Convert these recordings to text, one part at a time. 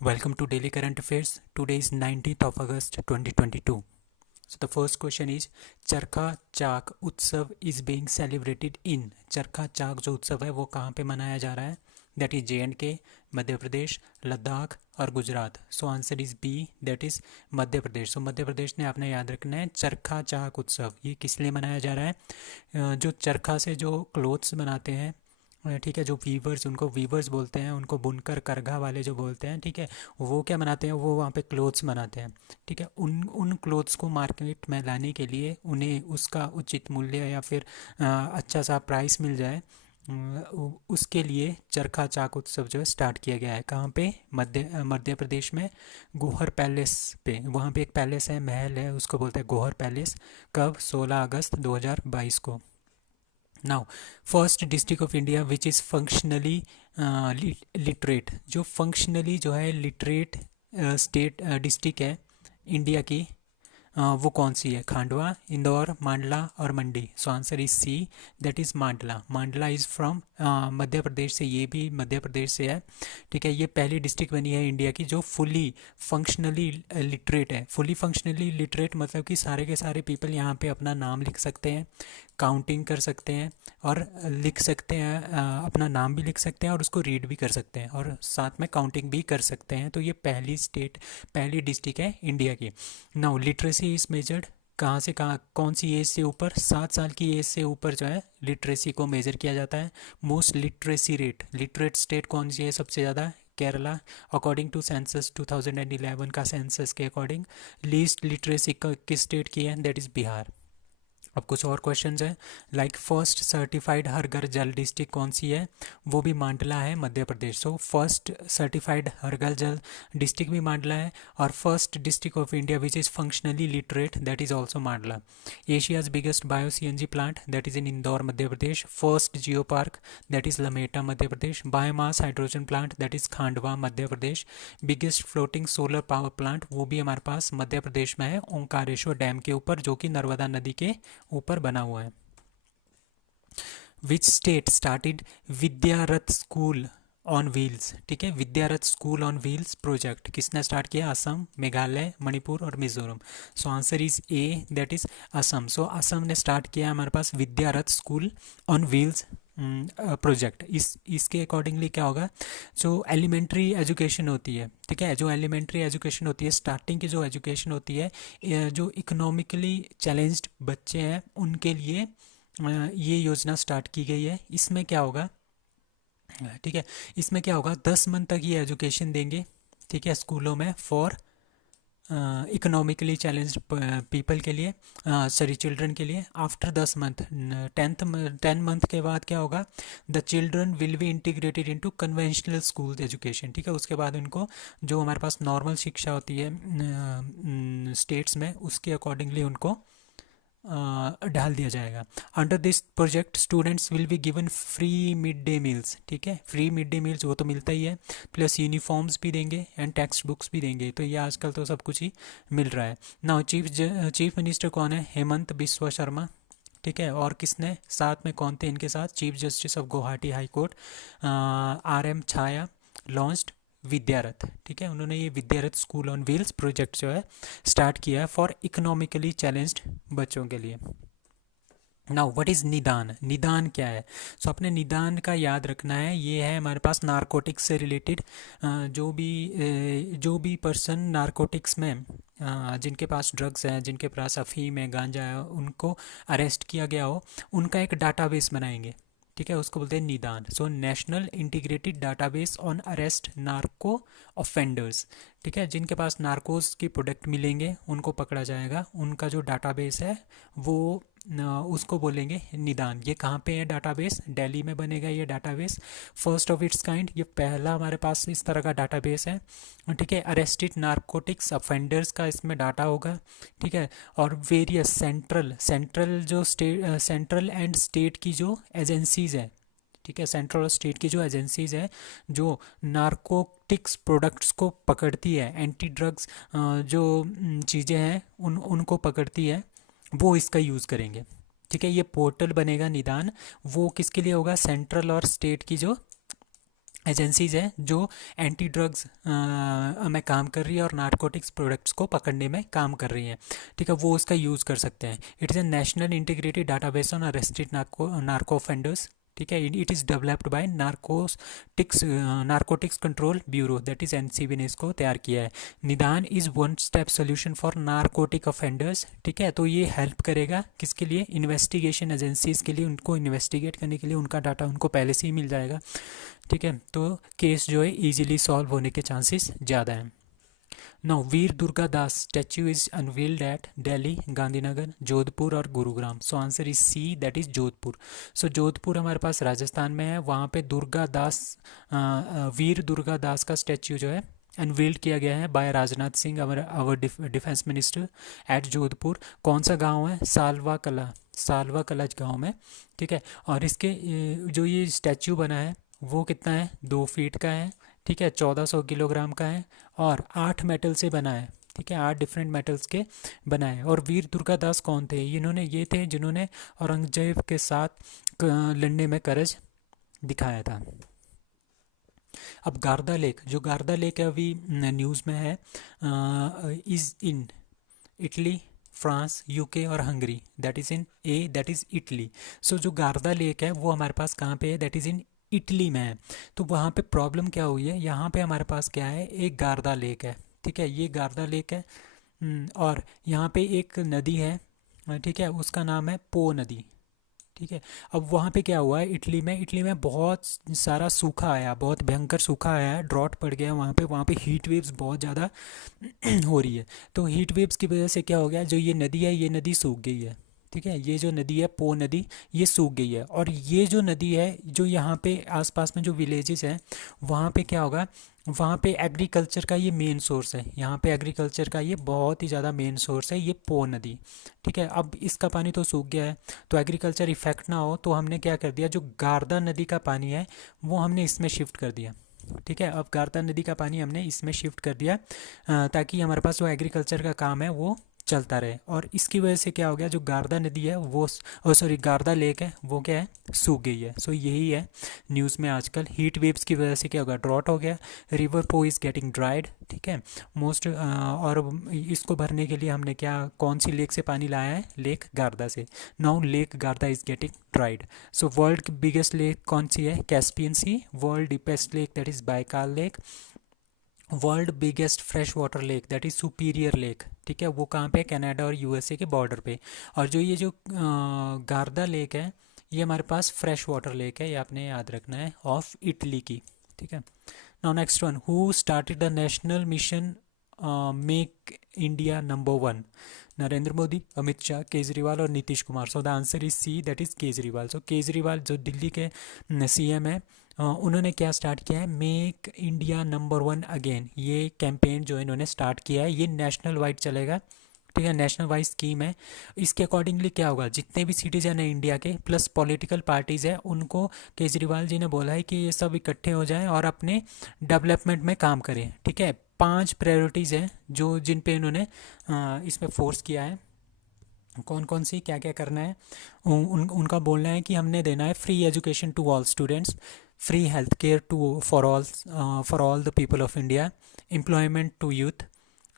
Welcome to Daily Current Affairs. Today is 19th of August 2022. So the first question is चरखा चाक उत्सव is being celebrated in. चरखा चाक जो उत्सव है वो कहाँ पे मनाया जा रहा है? That is J&K, Madhya Pradesh, Ladakh और Gujarat. So answer is B, that is Madhya Pradesh. So Madhya Pradesh ने आपने याद रखना है चरखा चाक उत्सव. ये किस लिए मनाया जा रहा है? जो चरखा से जो क्लोथ्स बनाते हैं, ठीक है, जो वीवर्स, उनको वीवर्स बोलते हैं, उनको बुनकर करघा वाले जो बोलते हैं, ठीक है, वो क्या बनाते हैं, वो वहाँ पे क्लोथ्स बनाते हैं, ठीक है. उन क्लोथ्स को मार्केट में लाने के लिए उन्हें उसका उचित मूल्य या फिर अच्छा सा प्राइस मिल जाए, उसके लिए चरखा चाक उत्सव जो है स्टार्ट किया गया है. कहाँ पे? मध्य प्रदेश में गोहर पैलेस पे. वहाँ पे एक पैलेस है, महल है, उसको बोलते हैं गोहर पैलेस. कब? 16 अगस्त 2022 को. Now first district of India which is functionally literate. जो फंक्शनली जो है लिटरेट स्टेट डिस्ट्रिक्ट है इंडिया की, वो कौन सी है? खांडवा, इंदौर, मांडला और Mandi. So answer is C, that is Mandla. Mandla is from Madhya Pradesh से, ये भी मध्य प्रदेश से है, ठीक है. ये पहली डिस्ट्रिक्ट बनी है इंडिया की जो फुली फंक्शनली लिटरेट है. फुली फंक्शनली लिटरेट मतलब कि सारे के सारे पीपल यहाँ पे अपना नाम लिख सकते हैं, काउंटिंग कर सकते हैं और लिख सकते हैं, अपना नाम भी लिख सकते हैं और उसको रीड भी कर सकते हैं और साथ में काउंटिंग भी कर सकते हैं. तो ये पहली डिस्ट्रिक्ट है इंडिया की. नाउ लिटरेसी इज मेजर्ड कहाँ से कहाँ, कौन सी एज से ऊपर? 7 साल की एज से ऊपर जो है लिटरेसी को मेजर किया जाता है. Most literacy rate, literate state कौन सी है सबसे ज़्यादा? केरला, अकॉर्डिंग टू सेंसस 2011 का सेंसस के अकॉर्डिंग. लीस्ट लिटरेसी किस स्टेट की है? That is Bihar. अब कुछ और क्वेश्चंस हैं, लाइक फर्स्ट सर्टिफाइड हर घर जल डिस्ट्रिक्ट कौन सी है? वो भी मांडला है, Madhya Pradesh. So first certified हर घर जल डिस्ट्रिक्ट भी मांडला है और first district of India which is functionally literate, that is also Mandla. Asia's biggest bio CNG plant, that is in Indore, Madhya Pradesh. First geo park, that is Lameta, Madhya Pradesh. Biomass hydrogen plant, that is Khandwa, Madhya Pradesh. Biggest floating solar power plant, वो भी हमारे पास मध्य प्रदेश में है, Omkareshwar dam के ऊपर, जो कि नर्मदा नदी के ऊपर बना हुआ है. Which state started Vidyarath school on wheels? ठीक है, Vidyarath school on wheels project किसने स्टार्ट किया? असम, मेघालय, मणिपुर और Mizoram. So answer is A, that is Assam. So Assam ने स्टार्ट किया हमारे पास Vidyarath school on wheels project. इसके अकॉर्डिंगली क्या होगा, जो एलिमेंट्री एजुकेशन होती है, ठीक है, जो एलिमेंट्री एजुकेशन होती है, स्टार्टिंग की जो एजुकेशन होती है, जो इकोनॉमिकली चैलेंज्ड बच्चे हैं उनके लिए ये योजना स्टार्ट की गई है. इसमें क्या होगा, ठीक है, इसमें क्या होगा, 10 मंथ तक ये एजुकेशन देंगे, ठीक है, स्कूलों में फॉर इकोनॉमिकली चैलेंज्ड पीपल के लिए, सॉरी चिल्ड्रन के लिए. आफ्टर 10 मंथ, 10 मंथ के बाद क्या होगा, the children will be integrated into conventional school education. ठीक है, उसके बाद उनको जो हमारे पास नॉर्मल शिक्षा होती है स्टेट्स में, उसके अकॉर्डिंगली उनको डाल दिया जाएगा. Under this project students will be given free mid day meals. ठीक है, फ्री मिड डे मील्स वो तो मिलता ही है, प्लस यूनिफॉर्म्स भी देंगे एंड टेक्स्ट बुक्स भी देंगे. तो ये आजकल तो सब कुछ ही मिल रहा है. नाउ चीफ मिनिस्टर कौन है? हेमंत बिस्वा शर्मा. ठीक है, और किसने साथ में, कौन थे इनके साथ? Chief justice of Guwahati high court RM Chhaya launched Vidyarath. ठीक है, उन्होंने ये Vidyarath school on wheels project जो है स्टार्ट किया है फॉर इकोनॉमिकली चैलेंज्ड बच्चों के लिए. नाउ व्हाट इज़ निदान? निदान क्या है? सो अपने निदान का याद रखना है. ये है हमारे पास नारकोटिक्स से रिलेटेड, जो भी पर्सन नारकोटिक्स में जिनके पास ड्रग्स हैं, जिनके पास अफीम है, गांजा है, उनको अरेस्ट किया गया हो, उनका एक डाटाबेस बनाएंगे. ठीक है, उसको बोलते हैं निदान. So national integrated database on arrest narco offenders. ठीक है, जिनके पास नार्कोस के प्रोडक्ट मिलेंगे उनको पकड़ा जाएगा, उनका जो डाटाबेस है वो उसको बोलेंगे निदान. ये कहाँ पे है डाटाबेस? दिल्ली में बनेगा ये database, first of its kind. ये पहला हमारे पास इस तरह का डाटाबेस है. ठीक है, अरेस्टेड नार्कोटिक्स ऑफेंडर्स का इसमें डाटा होगा. ठीक है, और वेरियस सेंट्रल जो सेंट्रल एंड स्टेट की जो एजेंसीज है, ठीक है, सेंट्रल और स्टेट की जो एजेंसीज है जो नार्कोटिक्स प्रोडक्ट्स को पकड़ती है, एंटी ड्रग्स जो चीज़ें हैं उनको पकड़ती है, वो इसका यूज़ करेंगे. ठीक है, ये पोर्टल बनेगा निदान, वो किसके लिए होगा? सेंट्रल और स्टेट की जो एजेंसीज है जो एंटी ड्रग्स में काम कर रही है और नारकोटिक्स प्रोडक्ट्स को पकड़ने में काम कर रही है, ठीक है, वो उसका यूज़ कर सकते हैं। It is a national integrated database on arrested narco offenders, ठीक है। It is developed by narcotics control bureau, that is NCB ने इसको तैयार किया है। निदान is one step solution for narcotic offenders, ठीक है। तो ये हेल्प करेगा किसके लिए, इन्वेस्टिगेशन एजेंसीज के लिए, उनको इन्वेस्टिगेट करने के लिए उनका डाटा उनको पहले से ही मिल जाएगा, ठीक है। तो केस जो है इजीली सॉल्व होने के चांसेस ज़्यादा हैं। Now Veer Durga Das statue is unveiled at Delhi, Gandhinagar, Jodhpur और Gurugram. So answer is C, that is Jodhpur. So Jodhpur हमारे पास राजस्थान में है, वहाँ पे दुर्गा दास वीर दुर्गा दास का स्टैच्यू जो है अनवील्ड किया गया है by Rajnath Singh, our defence minister, at Jodhpur. कौन सा गांव है, सालवा कलज गांव में, ठीक है। और इसके जो ये स्टैच्यू बना है वो कितना है, 2 फीट का है, ठीक है, 1400 किलोग्राम का है और 8 मेटल से बना है, ठीक है, 8 डिफरेंट मेटल्स के बना है। और वीर दुर्गादास कौन थे, ये थे जिन्होंने औरंगजेब के साथ लड़ने में करज दिखाया था। अब गार्दा लेक, जो गार्दा लेक है अभी न्यूज़ में है, is in Italy, France, UK और Hungary, that is in that is Italy. So जो गार्दा लेक है वो हमारे पास कहाँ पे है, दैट इज़ इन इटली में है। तो वहाँ पे प्रॉब्लम क्या हुई है, यहाँ पे हमारे पास क्या है, एक गार्दा लेक है, ठीक है, ये गार्दा लेक है। और यहाँ पे एक नदी है, ठीक है, उसका नाम है पो नदी, ठीक है। अब वहाँ पे क्या हुआ है, इटली में बहुत सारा सूखा आया, बहुत भयंकर सूखा आया है, ड्रॉट पड़ गया वहाँ पे हीट वेव्स बहुत ज़्यादा हो रही है। तो हीट वेव्स की वजह से क्या हो गया, जो ये नदी है ये नदी सूख गई है, ठीक है, ये जो नदी है पो नदी ये सूख गई है। और ये जो नदी है, जो यहाँ पे आसपास में जो विलेजेस हैं वहाँ पे क्या होगा, वहाँ पे एग्रीकल्चर का ये मेन सोर्स है, यहाँ पे एग्रीकल्चर का ये बहुत ही ज़्यादा मेन सोर्स है, ये पो नदी, ठीक है। अब इसका पानी तो सूख गया है, तो एग्रीकल्चर इफेक्ट ना हो तो हमने क्या कर दिया, जो गार्दा नदी का पानी है वो हमने इसमें शिफ्ट कर दिया, ठीक है। अब गार्दा नदी का पानी हमने इसमें शिफ्ट कर दिया ताकि हमारे पास जो एग्रीकल्चर का काम है वो चलता रहे। और इसकी वजह से क्या हो गया, जो गार्दा नदी है वो गार्दा लेक है वो क्या है, सूख गई है। सो यही है न्यूज़ में आजकल, हीट वेव्स की वजह से क्या होगा, ड्रॉट हो गया, रिवर पो इज़ गेटिंग ड्राइड, ठीक है। और इसको भरने के लिए हमने क्या, कौन सी लेक से पानी लाया है, लेक गार्दा से। Now lake Garda is getting dried. So world की बिगेस्ट लेक कौन सी है, Caspian sea. World deepest lake that is Baikal lake. World biggest fresh water lake that is Superior lake, ठीक है, वो कहाँ पे, कनाडा और यूएसए के बॉर्डर पे। और ये जो गार्दा लेक है ये हमारे पास फ्रेश वाटर लेक है, ये आपने याद रखना है, ऑफ इटली की, ठीक है। Now next one, who started the national mission make India number 1, Narendra Modi, Amit Shah, Kejriwal और Nitish Kumar. So the answer is C, that is Kejriwal. So Kejriwal जो दिल्ली के सीएम है, उन्होंने क्या स्टार्ट किया है, मेक इंडिया नंबर 1 अगेन, ये कैंपेन जो इन्होंने स्टार्ट किया है ये नेशनल वाइड चलेगा, ठीक है, नेशनल वाइड स्कीम है। इसके अकॉर्डिंगली क्या होगा, जितने भी सिटीजन हैं इंडिया के प्लस पॉलिटिकल पार्टीज़ हैं उनको केजरीवाल जी ने बोला है कि ये सब इकट्ठे हो जाएं और अपने डेवलपमेंट में काम करें, ठीक है। 5 प्रायोरिटीज़ हैं जो जिन पे इन्होंने इसमें फोर्स किया है, कौन कौन सी क्या क्या करना है। उनका बोलना है कि हमने देना है free education to all students, free health care to for all the people of India, employment to youth,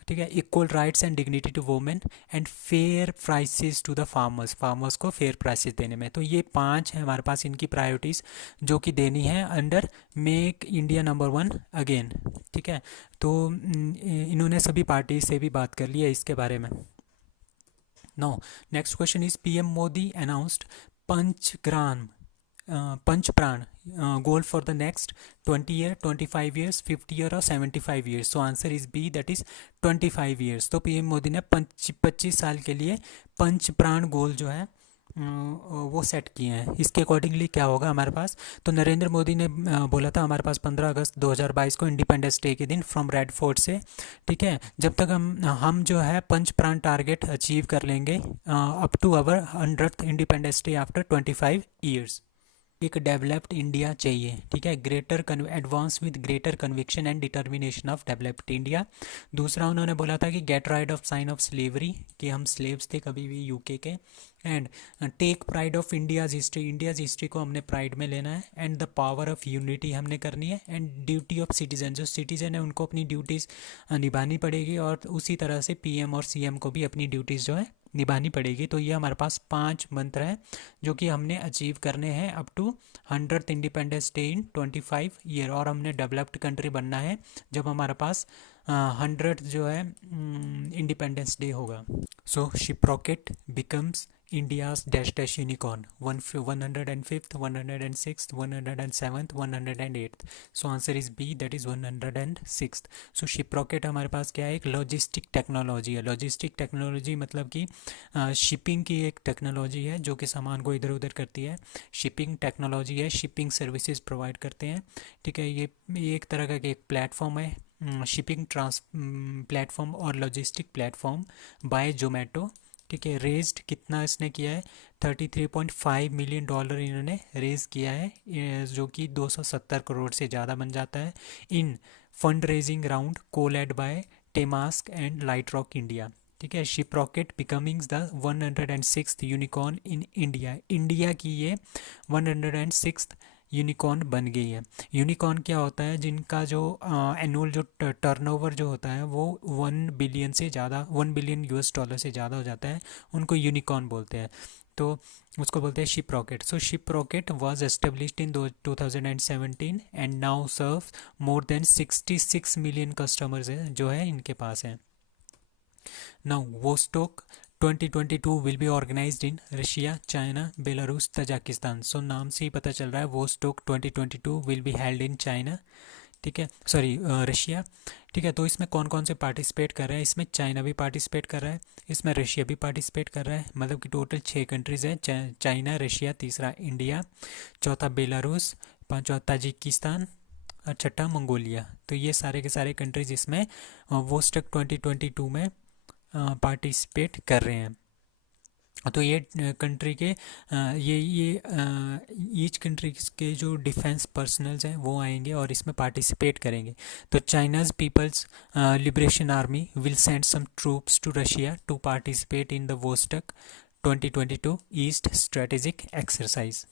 ठीक है, equal rights and dignity to women and fair prices to the farmers को फेयर प्राइसेस देने में। तो ये 5 है हमारे पास इनकी प्रायोरिटीज़ जो कि देनी है under make India number 1 again, ठीक है। तो इन्होंने सभी पार्टी से भी बात कर ली है इसके बारे में। Now next question is, PM Modi announced Panchpran goal for the next 20 year, 25 years, 50 year और 75 years. So answer is B, that is 25 years. तो पीएम मोदी ने 25 साल के लिए पंचप्राण गोल जो है वो सेट किए हैं। इसके अकॉर्डिंगली क्या होगा हमारे पास, तो नरेंद्र मोदी ने बोला था हमारे पास 15 अगस्त 2022 को इंडिपेंडेंस डे के दिन फ्रॉम रेड फोर्ट से, ठीक है, जब तक हम जो है पंच प्राण टारगेट अचीव कर लेंगे up to our 100th independence day after 25 years. एक डेवलप्ड इंडिया चाहिए, ठीक है, greater advance with greater conviction and determination of developed India. दूसरा उन्होंने बोला था कि get rid of sign of slavery, कि हम स्लेव्स थे कभी भी यूके के। And take pride of India's history को हमने प्राइड में लेना है। And the power of unity हमने करनी है। एंड ड्यूटी ऑफ सिटीजन, जो सिटीजन है उनको अपनी ड्यूटीज़ निभानी पड़ेगी, और उसी तरह से पीएम और सीएम को भी अपनी ड्यूटीज़ जो है निभानी पड़ेगी। तो ये हमारे पास 5 मंत्र हैं जो कि हमने अचीव करने हैं up to 100th independence day in 25 year, और हमने डेवलप्ड कंट्री बनना है जब हमारे पास 100 जो है इंडिपेंडेंस डे होगा। So Shiprocket becomes India's dash dash unicorn, 105th, 106th, 107th, 108th. So answer is B, that is 106th. So ship rocket हमारे पास क्या है, एक लॉजिस्टिक टेक्नोलॉजी है। लॉजिस्टिक टेक्नोलॉजी मतलब कि शिपिंग की एक टेक्नोलॉजी है जो कि सामान को इधर उधर करती है। शिपिंग टेक्नोलॉजी है, शिपिंग सर्विसेज प्रोवाइड करते हैं, ठीक है। ये एक तरह का एक प्लेटफॉर्म है, शिपिंग प्लेटफॉर्म और लॉजिस्टिक प्लेटफॉर्म बाय जोमेटो, ठीक है। रेज्ड कितना इसने किया है, $33.5 मिलियन इन्होंने रेज किया है, जो कि 270 करोड़ से ज़्यादा बन जाता है। In fund raising round co-led by Temasek and Lightrock India, ठीक है। Shiprocket becomings the 106th unicorn in India, India की ये 106th यूनिकॉर्न बन गई है। यूनिकॉर्न क्या होता है, जिनका जो एनुअल जो टर्नओवर जो होता है वो 1 बिलियन से ज़्यादा, $1 बिलियन से ज़्यादा हो जाता है, उनको यूनिकॉर्न बोलते हैं। तो उसको बोलते हैं Shiprocket. So Shiprocket was established in 2017 and now serve more than 66 million customers है जो है इनके पास है। Now Vostok 2022 will be organised in Russia, China, Belarus, Tajikistan. So नाम से ही पता चल रहा है Vostok 2022 will be held in China, ठीक है, सॉरी रशिया, ठीक है। तो इसमें कौन कौन से पार्टिसिपेट कर रहे हैं, इसमें चाइना भी पार्टिसिपेट कर रहा है, इसमें रशिया भी पार्टिसिपेट कर रहा है, मतलब कि टोटल 6 कंट्रीज़ हैं, चाइना, रशिया, तीसरा इंडिया, चौथा बेलारूस, पांचवा ताजिकिस्तान और छठा मंगोलिया। तो ये सारे के सारे कंट्रीज इसमें वोस्टोक 2022 में पार्टिसिपेट कर रहे हैं। तो ये कंट्री के ये ईच कंट्री के जो डिफेंस पर्सनल्स हैं वो आएंगे और इसमें पार्टिसिपेट करेंगे। तो China's people's liberation army will send some troops to Russia to participate in the Vostok 2022 east strategic exercise.